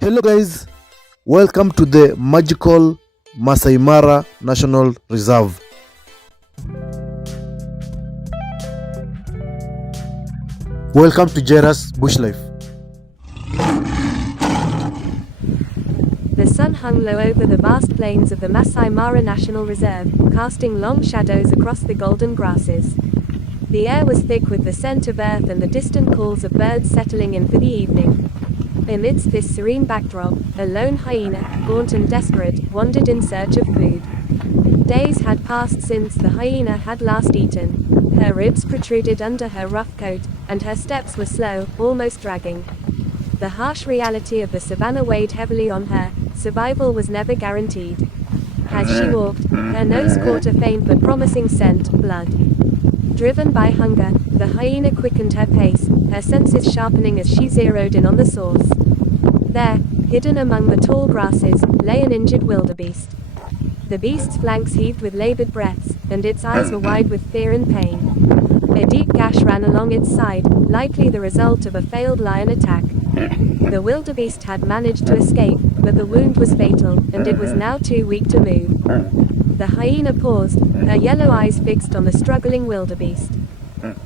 Hello guys, welcome to the magical Masai Mara National Reserve. Welcome to Jera's Bush Life. The sun hung low over the vast plains of the Masai Mara National Reserve, casting long shadows across the golden grasses. The air was thick with the scent of earth and the distant calls of birds settling in for the evening. Amidst this serene backdrop, a lone hyena, gaunt and desperate, wandered in search of food. Days had passed since the hyena had last eaten. Her ribs protruded under her rough coat, and her steps were slow, almost dragging. The harsh reality of the savannah weighed heavily on her. Survival was never guaranteed. As she walked, her nose caught a faint but promising scent, blood. Driven by hunger, the hyena quickened her pace, her senses sharpening as she zeroed in on the source. There, hidden among the tall grasses, lay an injured wildebeest. The beast's flanks heaved with labored breaths, and its eyes were wide with fear and pain. A deep gash ran along its side, likely the result of a failed lion attack. The wildebeest had managed to escape, but the wound was fatal, and it was now too weak to move. The hyena paused, her yellow eyes fixed on the struggling wildebeest.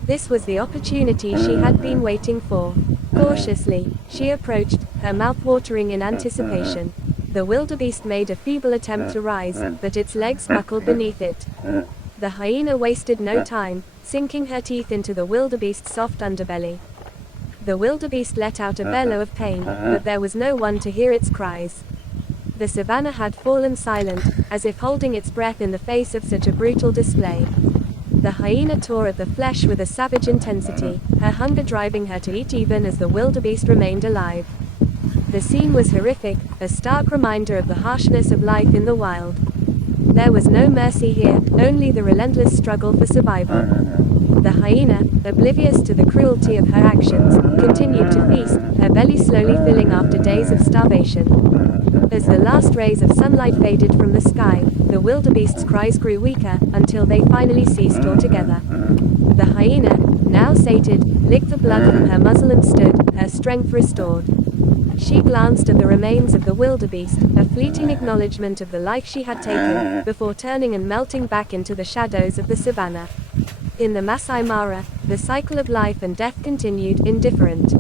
This was the opportunity she had been waiting for. Cautiously, she approached, her mouth watering in anticipation. The wildebeest made a feeble attempt to rise, but its legs buckled beneath it. The hyena wasted no time, sinking her teeth into the wildebeest's soft underbelly. The wildebeest let out a bellow of pain, but there was no one to hear its cries. The savannah had fallen silent, as if holding its breath in the face of such a brutal display. The hyena tore at the flesh with a savage intensity, her hunger driving her to eat even as the wildebeest remained alive. The scene was horrific, a stark reminder of the harshness of life in the wild. There was no mercy here, only the relentless struggle for survival. The hyena, oblivious to the cruelty of her actions, continued to feast, her belly slowly filling after days of starvation. As the last rays of sunlight faded from the sky, the wildebeest's cries grew weaker, until they finally ceased altogether. The hyena, now sated, licked the blood from her muzzle and stood, her strength restored. She glanced at the remains of the wildebeest, a fleeting acknowledgement of the life she had taken, before turning and melting back into the shadows of the savannah. In the Masai Mara, the cycle of life and death continued, indifferent.